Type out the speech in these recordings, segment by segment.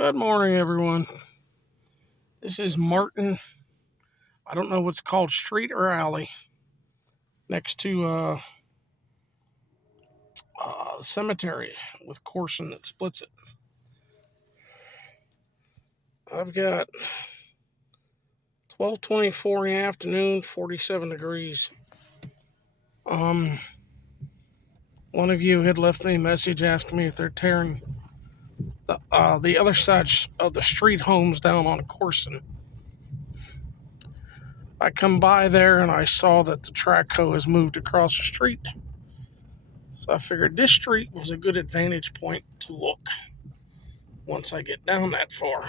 Good morning, everyone. This is Martin. I don't know what's called street or alley next to cemetery with Corson that splits it. I've got 12:24 in the afternoon, 47 degrees. Um, One of you had left me a message asking me if they're tearing the other side of the street homes down on Corson. I come by there and I saw that the track hoe has moved across the street. So I figured this street was a good advantage point to look once I get down that far.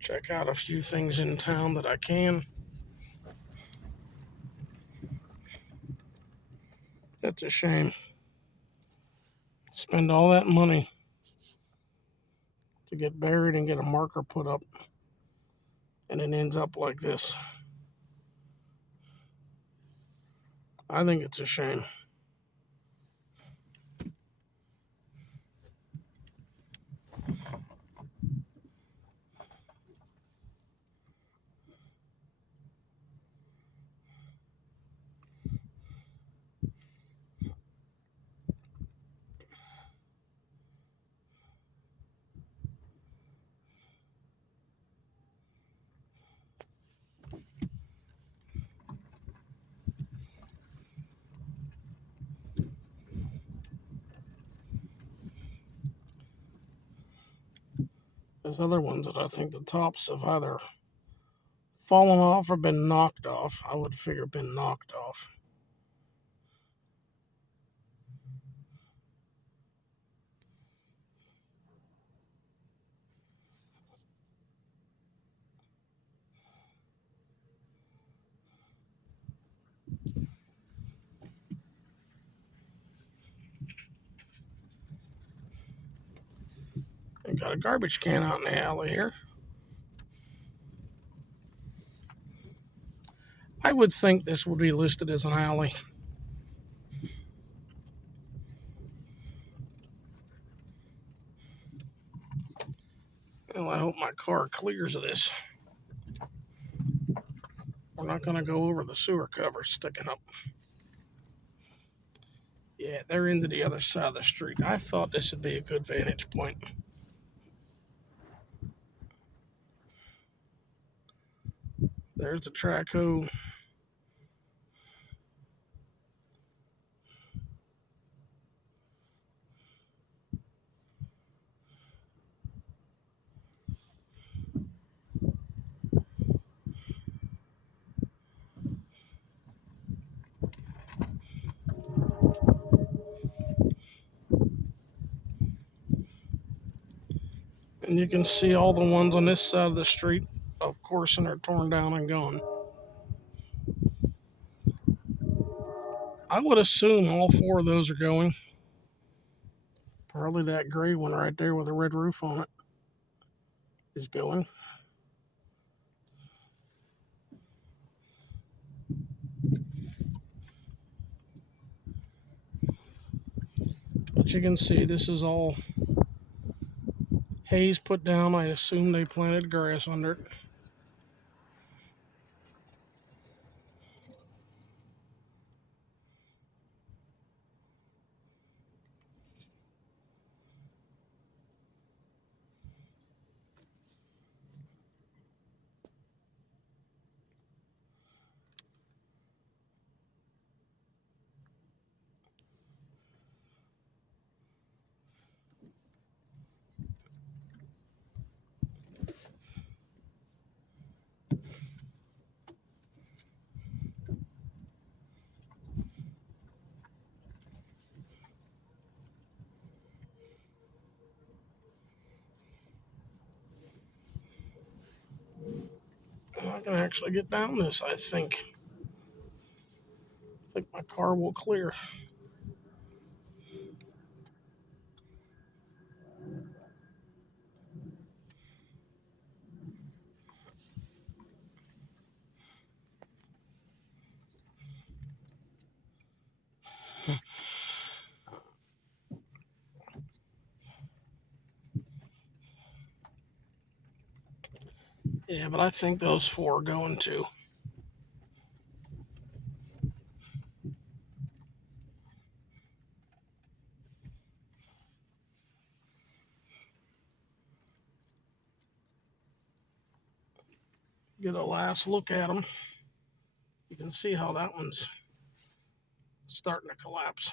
Check out a few things in town that I can. It's a shame. Spend all that money to get buried and get a marker put up, and it ends up like this. I think it's a shame. There's other ones that I think the tops have either fallen off or been knocked off. I would figure been knocked off. I got a garbage can out in the alley here. I would think this would be listed as an alley. Well, I hope my car clears of this. We're not going to go over the sewer cover sticking up. Yeah, they're into the other side of the street. I thought this would be a good vantage point. There's the track hoe. And you can see all the ones on this side of the street, of course, and are torn down and gone. I would assume all four of those are going. Probably that gray one right there with a red roof on it is going. But you can see this is all haze put down. I assume they planted grass under it. I can actually get down this, I think. I think my car will clear. Yeah, but I think those four are going too. Get a last look at them. You can see how that one's starting to collapse.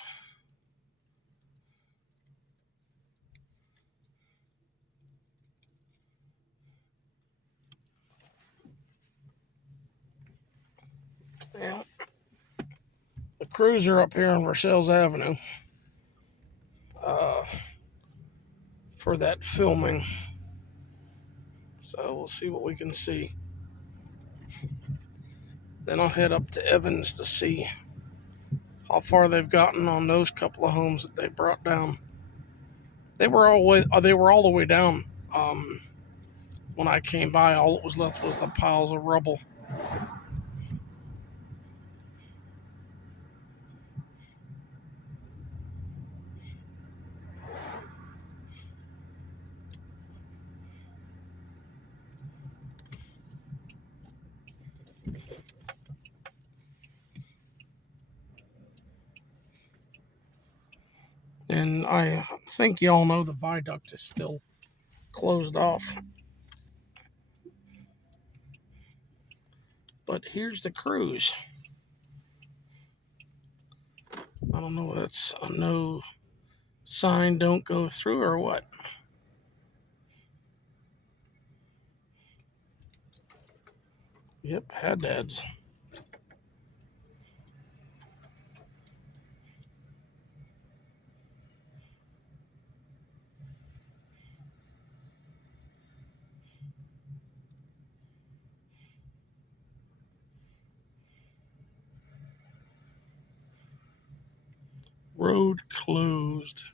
Yeah, the cruiser up here on Versailles Avenue uh, for that filming. So we'll see what we can see. Then I'll head up to Evans to see how far they've gotten on those couple of homes that they brought down. They were all the way down. When I came by, all that was left was the piles of rubble. And I think y'all know the viaduct is still closed off. But here's the cruise. I don't know if that's a no sign, don't go through, or what. Yep, Haddad's. Road closed.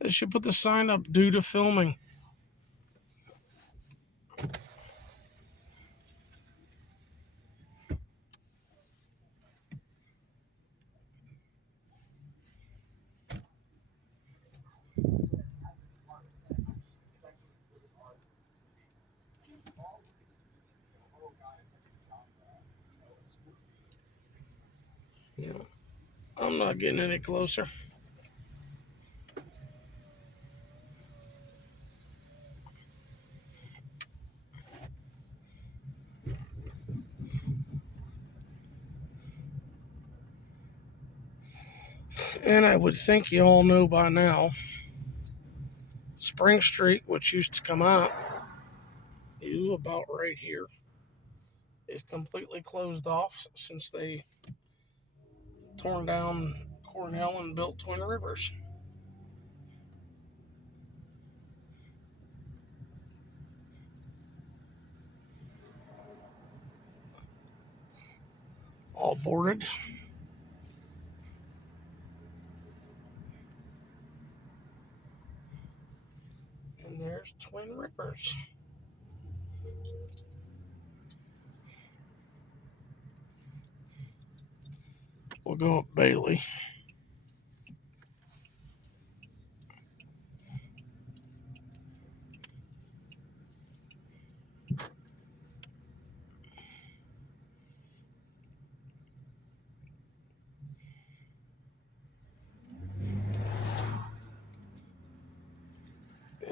They should put the sign up due to filming. Yeah, I'm not getting any closer. And I would think you all know by now, Spring Street, which used to come out, you about right here, is completely closed off since they torn down Cornell and built Twin Rivers. All boarded. And there's Twin Rivers. We'll go up Bailey.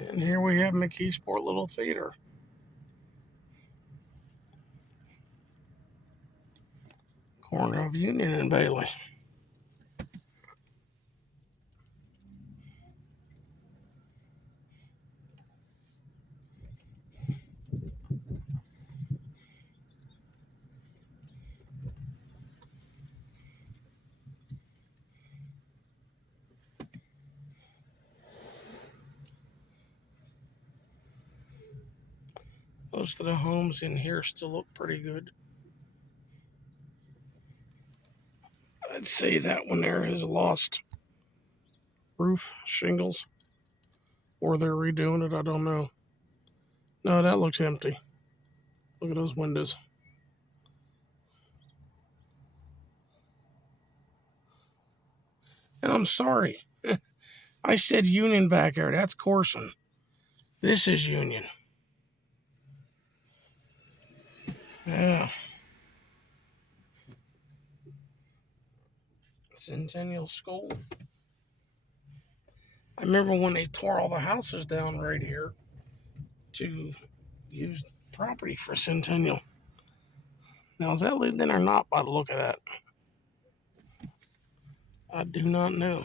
And here we have McKeesport Little Theater. Corner of Union and Bailey. Most of the homes in here still look pretty good. I'd say that one there has lost roof shingles, or they're redoing it. I don't know. No, that looks empty. Look at those windows. And I'm sorry. I said Union back there. That's Corson. This is Union. Yeah. Centennial School. I remember when they tore all the houses down right here to use the property for Centennial. Now, is that lived in or not by the look of that? I do not know.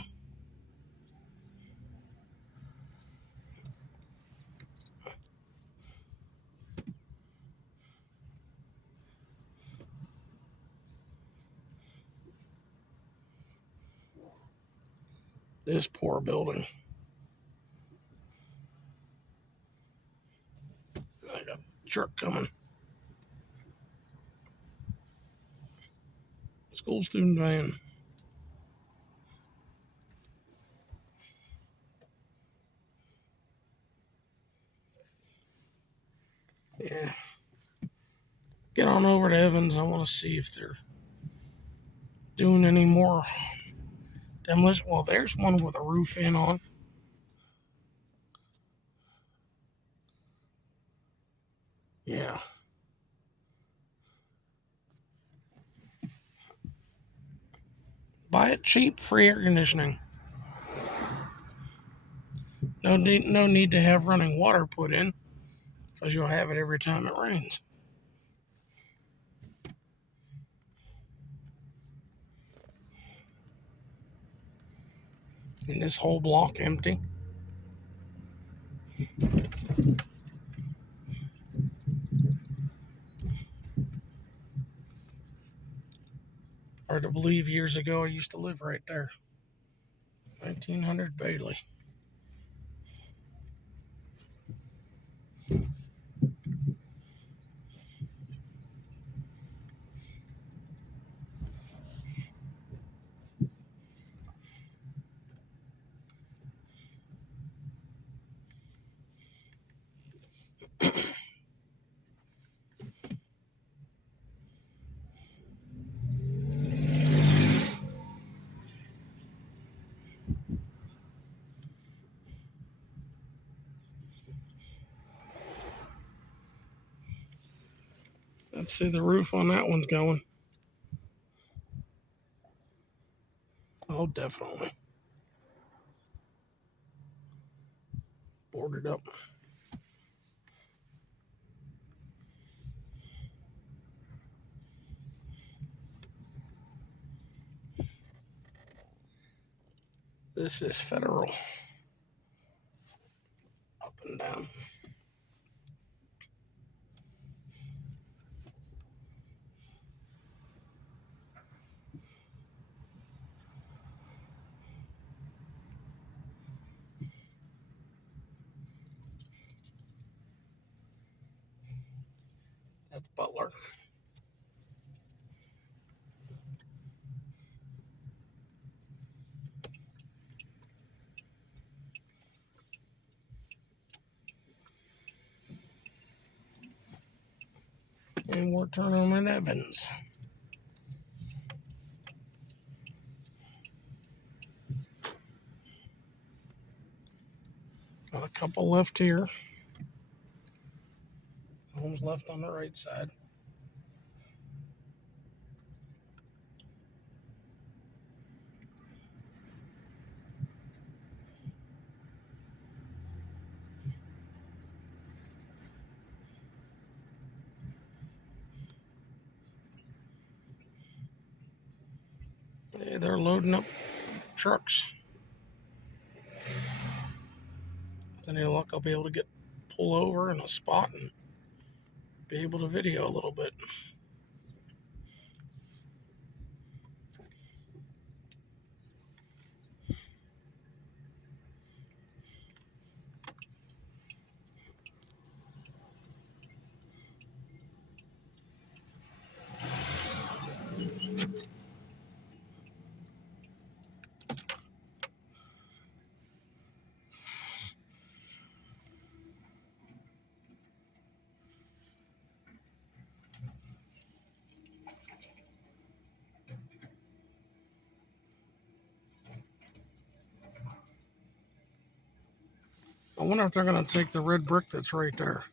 This poor building. I got a truck coming. School student van. Yeah. Get on over to Evans. I want to see if they're doing any more demolition. Well, there's one with a roof in on. Yeah. Buy it cheap, free air conditioning. No need to have running water put in because you'll have it every time it rains. And this whole block empty. Hard to believe years ago I used to live right there. 1900 Bailey. Let's see the roof on that one's going. Oh, definitely. Boarded up. This is Federal. Up and down. That's Butler. And we're turning on Evans. Got a couple left here. Homes left on the right side. Hey, they're loading up trucks. With any luck, I'll be able to pull over in a spot and be able to video a little bit. I wonder if they're going to take the red brick that's right there.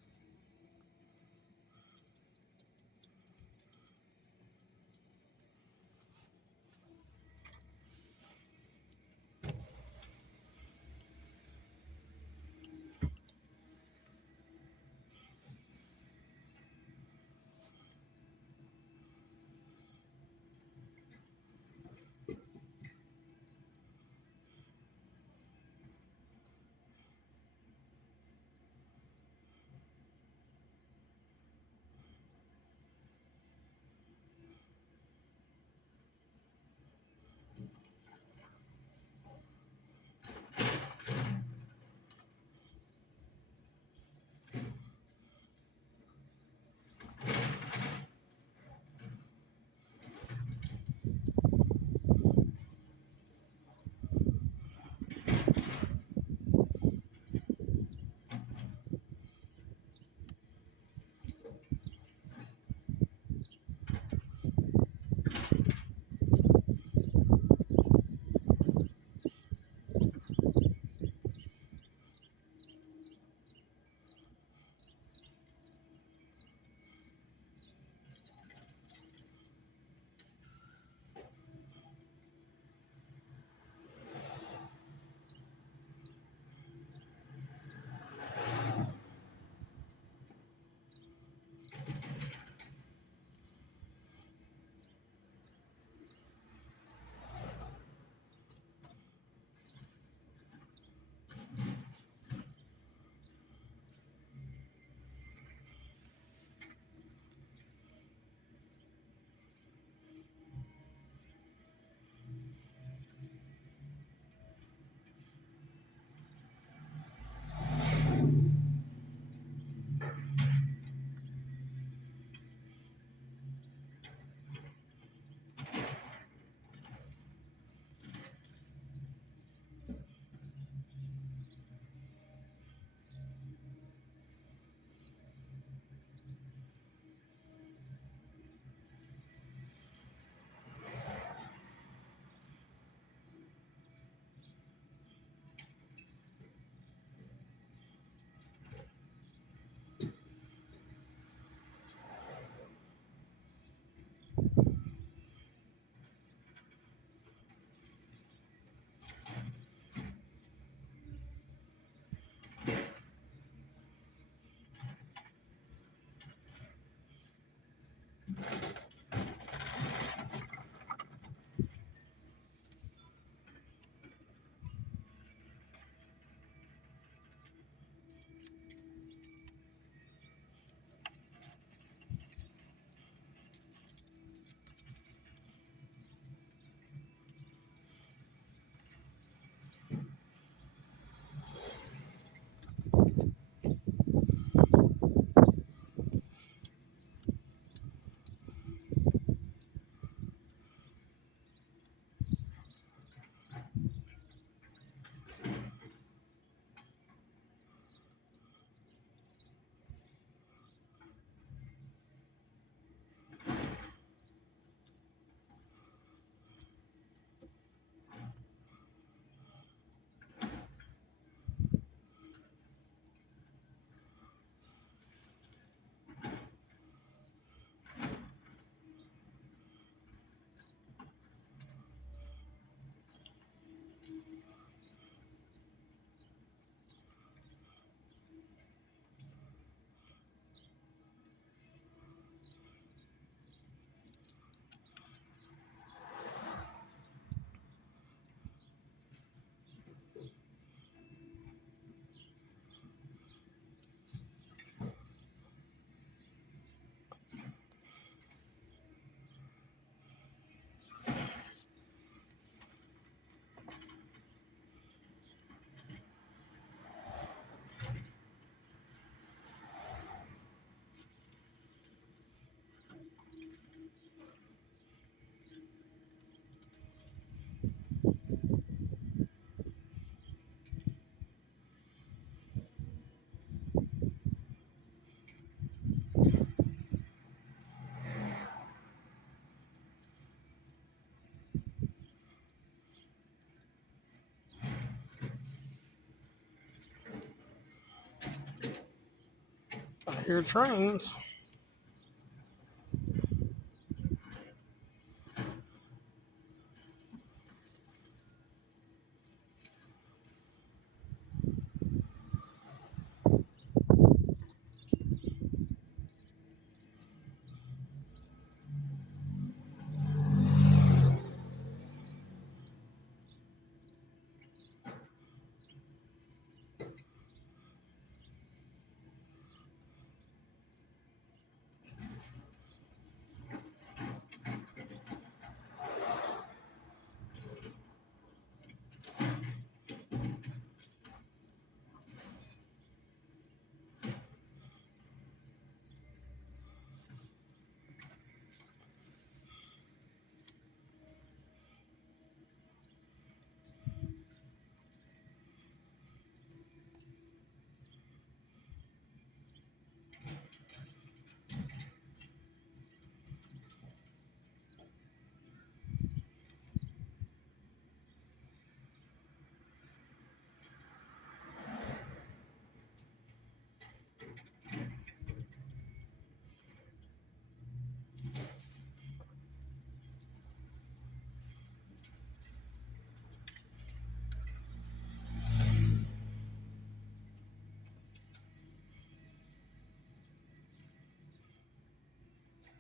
Hear trains.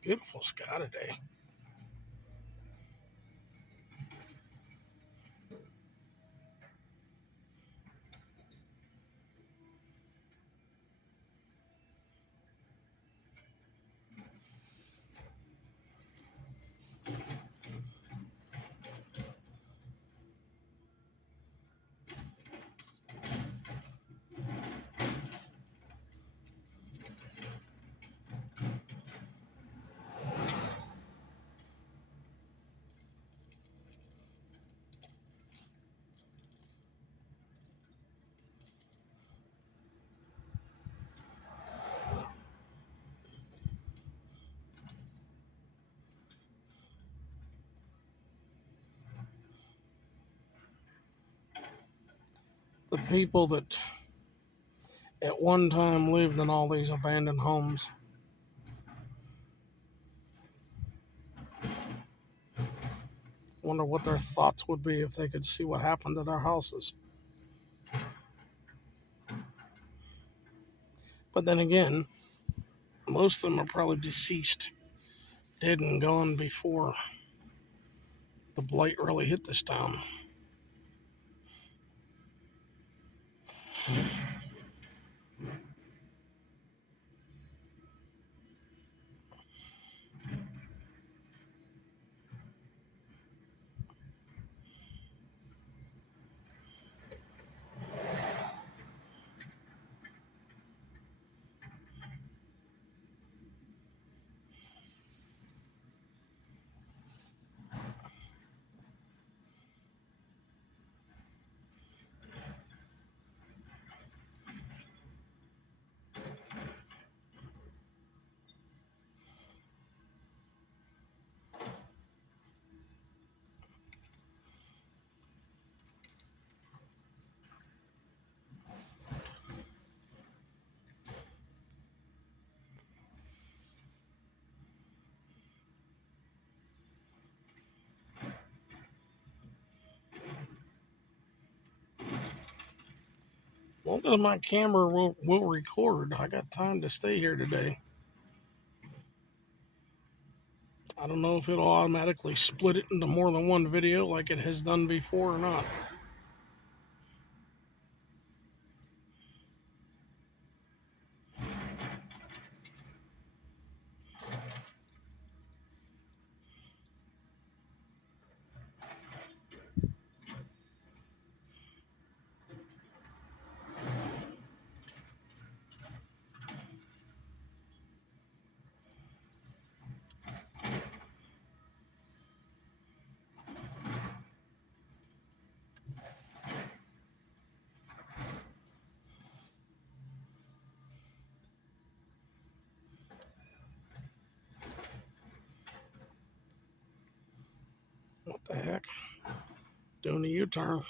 Beautiful sky today. The people that at one time lived in all these abandoned homes. Wonder what their thoughts would be if they could see what happened to their houses. But then again, most of them are probably deceased, dead and gone before the blight really hit this town. Long as my camera will record, I got time to stay here today. I don't know if it'll automatically split it into more than one video like it has done before or not. What the heck? Doing a U-turn.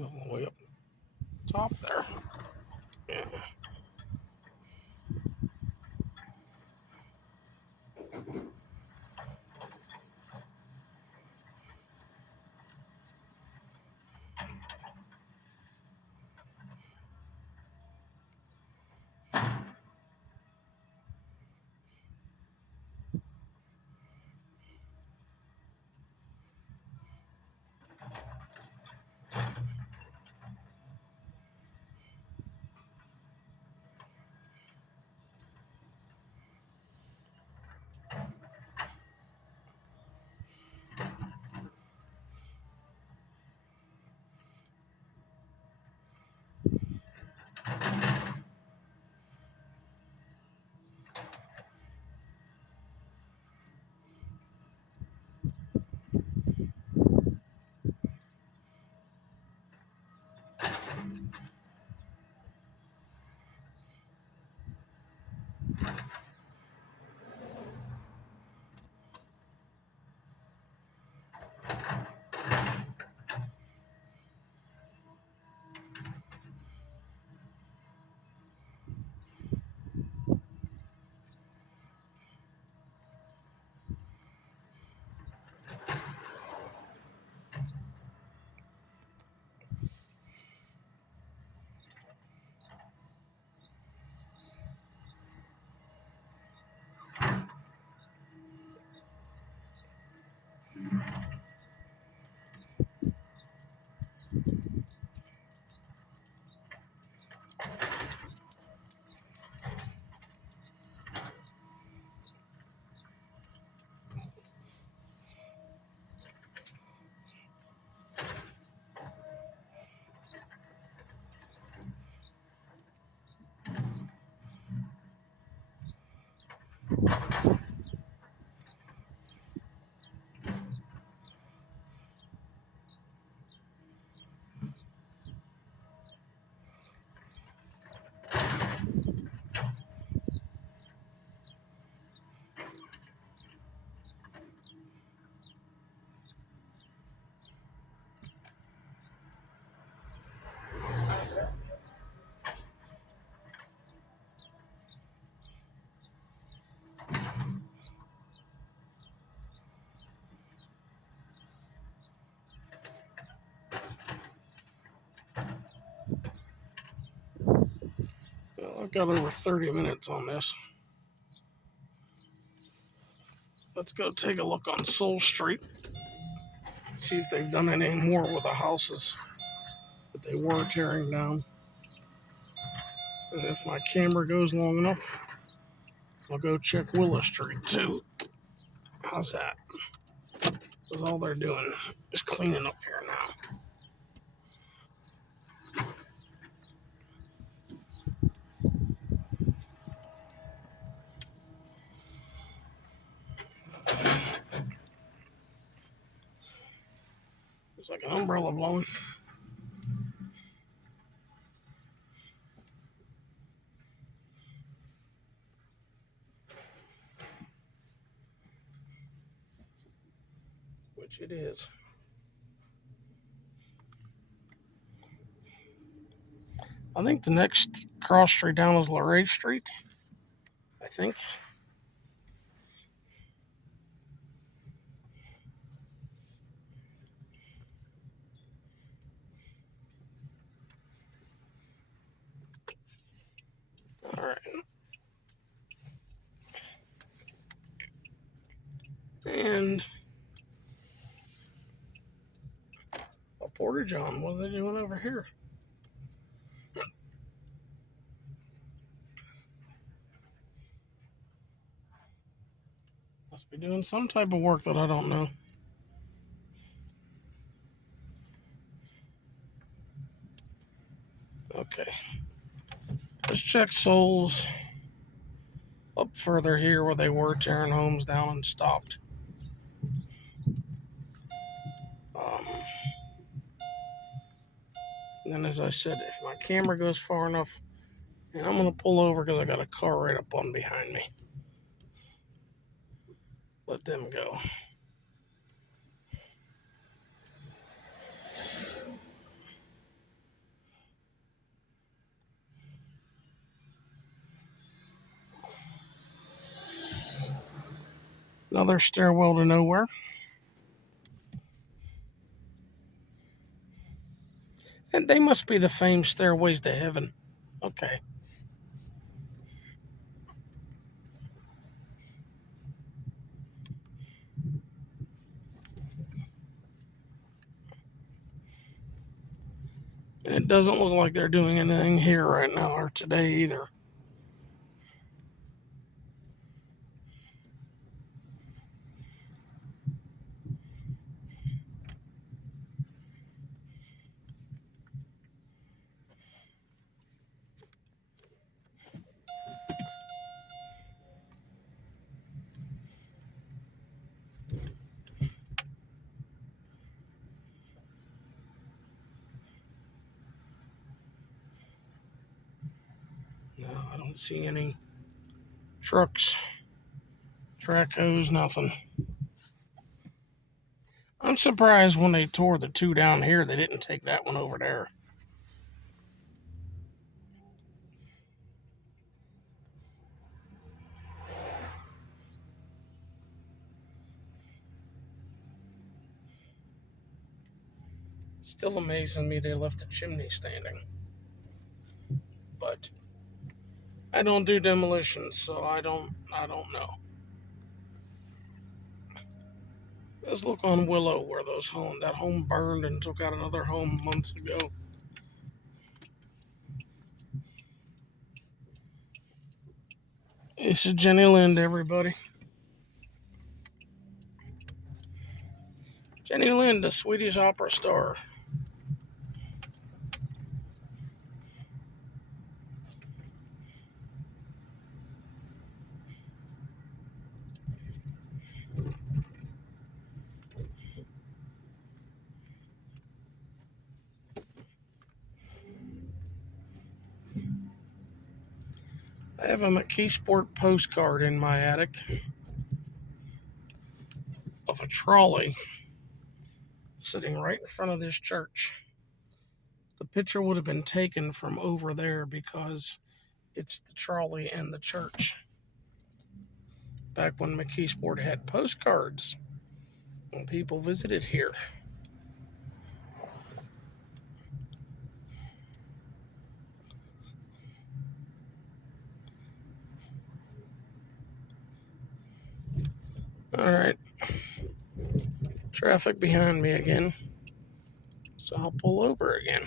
All the way up top there. Yeah. Well, I've got over 30 minutes on this. Let's go take a look on Soul Street. See if they've done any more with the houses that they were tearing down. And if my camera goes long enough, I'll go check Willow Street too. How's that? Because all they're doing is cleaning up here now. It's like an umbrella blowing. Which it is. I think the next cross street down is Luray Street. I think. All right. And a Porta John. What are they doing over here? Must be doing some type of work that I don't know. Okay. Let's check Souls up further here where they were tearing homes down and stopped. Um, and then, as I said, if my camera goes far enough, and I'm going to pull over because I got a car right up on behind me. Let them go. Another stairwell to nowhere. And they must be the famed stairways to heaven. Okay. And it doesn't look like they're doing anything here right now or today either. No, I don't see any trucks, track hose, nothing. I'm surprised when they tore the two down here, they didn't take that one over there. Still amazing me they left the chimney standing. But I don't do demolitions, so I don't know. Let's look on Willow where that home burned and took out another home months ago. This is Jenny Lind, everybody. Jenny Lind, the Swedish opera star. I have a McKeesport postcard in my attic of a trolley sitting right in front of this church. The picture would have been taken from over there because it's the trolley and the church. Back when McKeesport had postcards, when people visited here. All right, traffic behind me again, so I'll pull over again.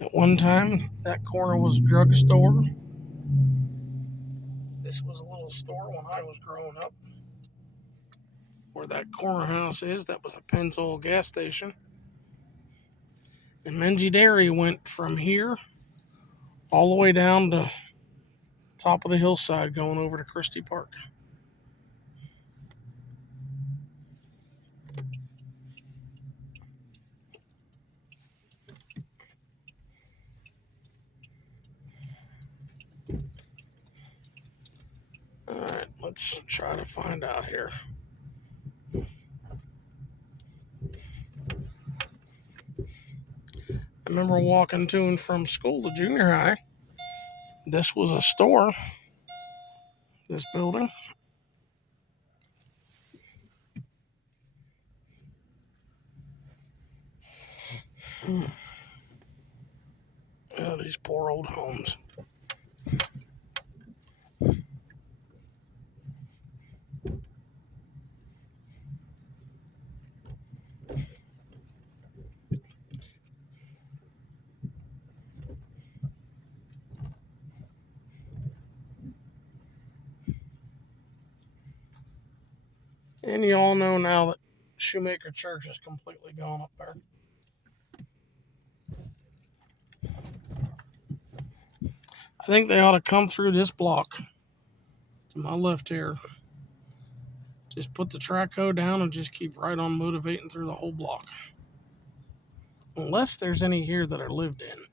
At one time, that corner was a drugstore. This was a little store when I was growing up. Where that corner house is, that was a Pennzoil gas station. And Menzie Dairy went from here all the way down to top of the hillside going over to Christie Park. All right, let's try to find out here. I remember walking to and from school to junior high. This was a store, this building. Oh, these poor old homes. And you all know now that Shoemaker Church is completely gone up there. I think they ought to come through this block to my left here. Just put the track code down and just keep right on motivating through the whole block. Unless there's any here that are lived in.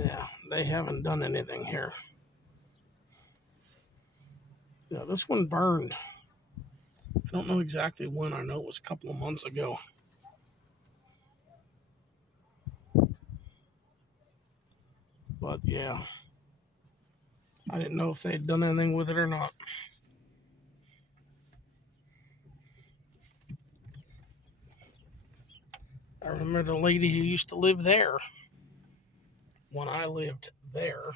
Yeah, they haven't done anything here. Yeah, this one burned. I don't know exactly when. I know it was a couple of months ago. But yeah, I didn't know if they had done anything with it or not. I remember the lady who used to live there when I lived there.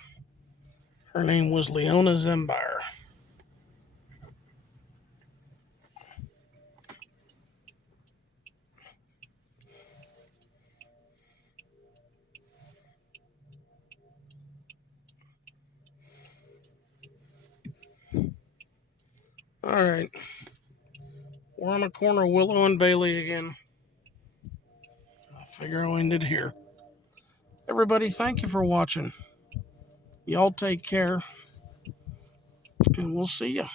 Her name was Leona Zembire. All right, we're on the corner of Willow and Bailey again. I figure I'll end it here. Everybody, thank you for watching. Y'all take care, and we'll see you.